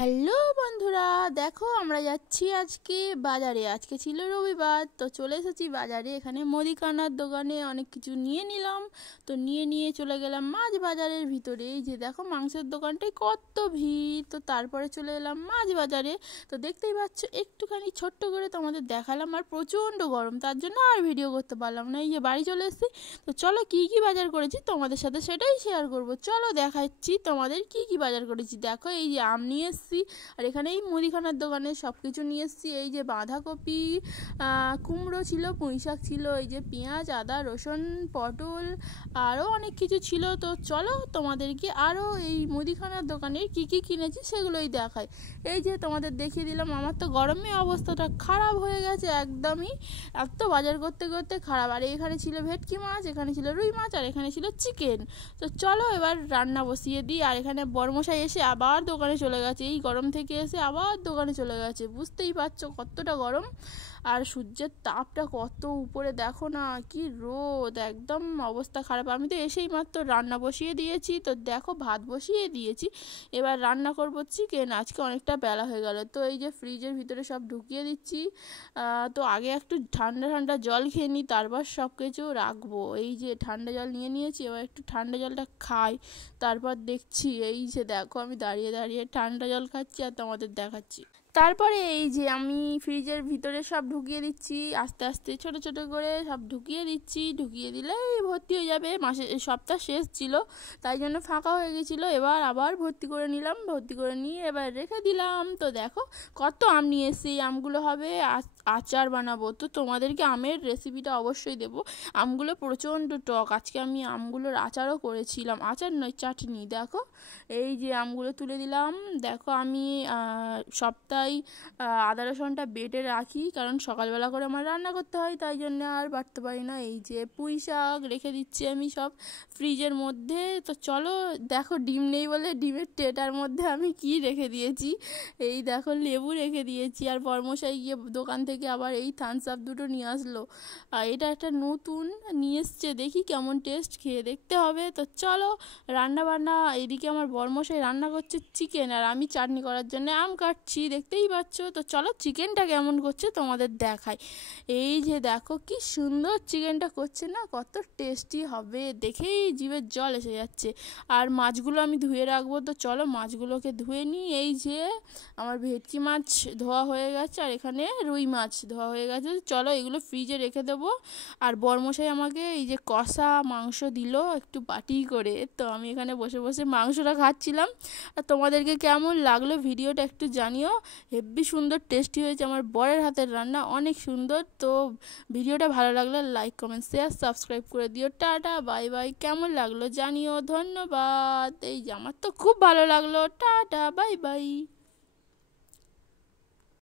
Hello বন্ধুরা, দেখো আমরা যাচ্ছি আজকে বাজারে। আজকে ছিল রবিবার, তো চলে এসেছি বাজারে। এখানে মুদিখানার দোকানে অনেক কিছু নিয়ে নিলাম। তো নিয়ে চলে গেলাম মাছ বাজারের ভিতরে। এই যে দেখো মাংসের দোকানটায় কত ভিড়। তো তারপরে চলে এলাম মাছ বাজারে। তো দেখতেই পাচ্ছ একটুখানি ছোট্ট করে তোমাদের দেখালাম, আর প্রচণ্ড গরম, তার জন্য আর ভিডিও করতে পারলাম না। এই যে বাড়ি চলে এসেছি। তো চলো কী কী বাজার করেছি তোমাদের সাথে সেটাই শেয়ার করবো। চলো দেখাচ্ছি তোমাদের কি কি বাজার করেছি। দেখো এই যে আম নিয়ে এসেছি, আর এখানে এই মুদিখানার দোকানে সব কিছু নিয়ে এসেছি। এই যে বাঁধাকপি, কুমড়ো ছিল, পুঁই শাক ছিল, এই যে পেঁয়াজ, আদা, রসুন, পটল, আরও অনেক কিছু ছিল। তো চলো তোমাদেরকে আরও এই মুদিখানার দোকানে কি কি কিনেছি সেগুলোই দেখাই। এই যে তোমাদের দেখিয়ে দিলাম। আমার তো গরমে অবস্থাটা খারাপ হয়ে গেছে একদমই, এত বাজার করতে করতে খারাপ। আর এখানে ছিল ভেটকি মাছ, এখানে ছিল রুই মাছ, আর এখানে ছিল চিকেন। তো চলো এবার রান্না বসিয়ে দিই। আর এখানে বড়মশাই এসে আবার দোকানে চলে গেছে। এই গরম থেকে এসে আবার দোকানে চলে গেছে, বুঝতেই পারছো কতটা গরম। আর সূর্যের তাপটা কত উপরে, দেখো না কি রোদ, একদম অবস্থা খারাপ। আমি তো এসেই মাত্র রান্না বসিয়ে দিয়েছি। তো দেখো ভাত বসিয়ে দিয়েছি, এবার রান্না করব চিকেন। আজকে অনেকটা বেলা হয়ে গেল। তো এই যে ফ্রিজের ভিতরে সব ঢুকিয়ে দিচ্ছি। তো আগে একটু ঠান্ডা ঠান্ডা জল খেয়ে নিই, তারপর সব কিছু রাখবো। এই যে ঠান্ডা জল নিয়ে নিয়েছি, এবার একটু ঠান্ডা জলটা খাই, তারপর দেখছি। এই যে দেখো আমি দাঁড়িয়ে দাঁড়িয়ে ঠান্ডা জল খাচ্ছি আর তোমাদের দেখাচ্ছি। তারপরে এই যে আমি ফ্রিজের ভিতরে সব ঢুকিয়ে দিচ্ছি, আস্তে আস্তে ছোট ছোট করে সব ঢুকিয়ে দিচ্ছি। ঢুকিয়ে দিলেই ভর্তি হয়ে যাবে। সপ্তাহ শেষ ছিল, তাই জন্য ফাঁকা হয়ে গেছিলো। এবার আবার ভর্তি করে নিলাম, ভর্তি করে নিয়ে এবার রেখে দিলাম। তো দেখো কত আম নিয়ে এসেছি, এই আমগুলো হবে আচার বানাবো। তো তোমাদেরকে আমের রেসিপিটা অবশ্যই দেবো। আমগুলো প্রচণ্ড টক, আজকে আমি আমগুলোর আচারও করেছিলাম, আচার নয় চাটনি। দেখো এই যে আমগুলো তুলে দিলাম। দেখো আমি সপ্তাহে আদা রসুনটা বেটে রাখি, কারণ সকালবেলা করে আমার রান্না করতে হয়, তাই জন্য আর বাটতে পারি না। এই যে পুঁই শাক রেখে দিচ্ছি আমি সব ফ্রিজের মধ্যে। তো চলো দেখো ডিম নেই বলে ডিমের ট্রেটার মধ্যে আমি কি রেখে দিয়েছি। এই দেখো লেবু রেখে দিয়েছি। আর বর্মশাই গিয়ে দোকান থেকে আবার এই থামস আপ দুটো নিয়ে আসলো। আর এটা একটা নতুন নিয়ে এসছে, দেখি কেমন টেস্ট, খেয়ে দেখতে হবে। তো চলো রান্না বান্না। এদিকে আমার বর্মশাই রান্না করছে চিকেন, আর আমি চাটনি করার জন্য আম কাটছি, দেখতেই পাচ্ছ। তো চলো চিকেনটা কেমন করছে তোমাদের দেখাই। এই যে দেখো কি সুন্দর চিকেনটা করছে না, কত টেস্টি হবে, দেখেই জিভের জল এসে যাচ্ছে। আর মাছগুলো আমি ধুয়ে রাখবো। তো চলো মাছগুলোকে ধুয়ে নিই। এই যে আমার ভেটকি মাছ ধোয়া হয়ে গেছে, আর এখানে রুই মাছ ধোয়া হয়ে গেছে। চলো এগুলো ফ্রিজে রেখে দেবো। আর বর্মশাই আমাকে এই যে কষা মাংস দিল একটু বাটি করে, তো আমি এখানে বসে বসে মাংসটা খাচ্ছিলাম। আর তোমাদেরকে কেমন লাগলো ভিডিওটা একটু জানিও। হেব্বি সুন্দর টেস্টি হয়েছে, আমার বরের হাতের রান্না অনেক সুন্দর। তো ভিডিওটা ভালো লাগলে লাইক কমেন্ট শেয়ার সাবস্ক্রাইব করে দিও। Tata bye bye. কেমন লাগলো জানিও, ধন্যবাদ। এই যে আমার তো খুব ভালো লাগলো। Tata bye bye.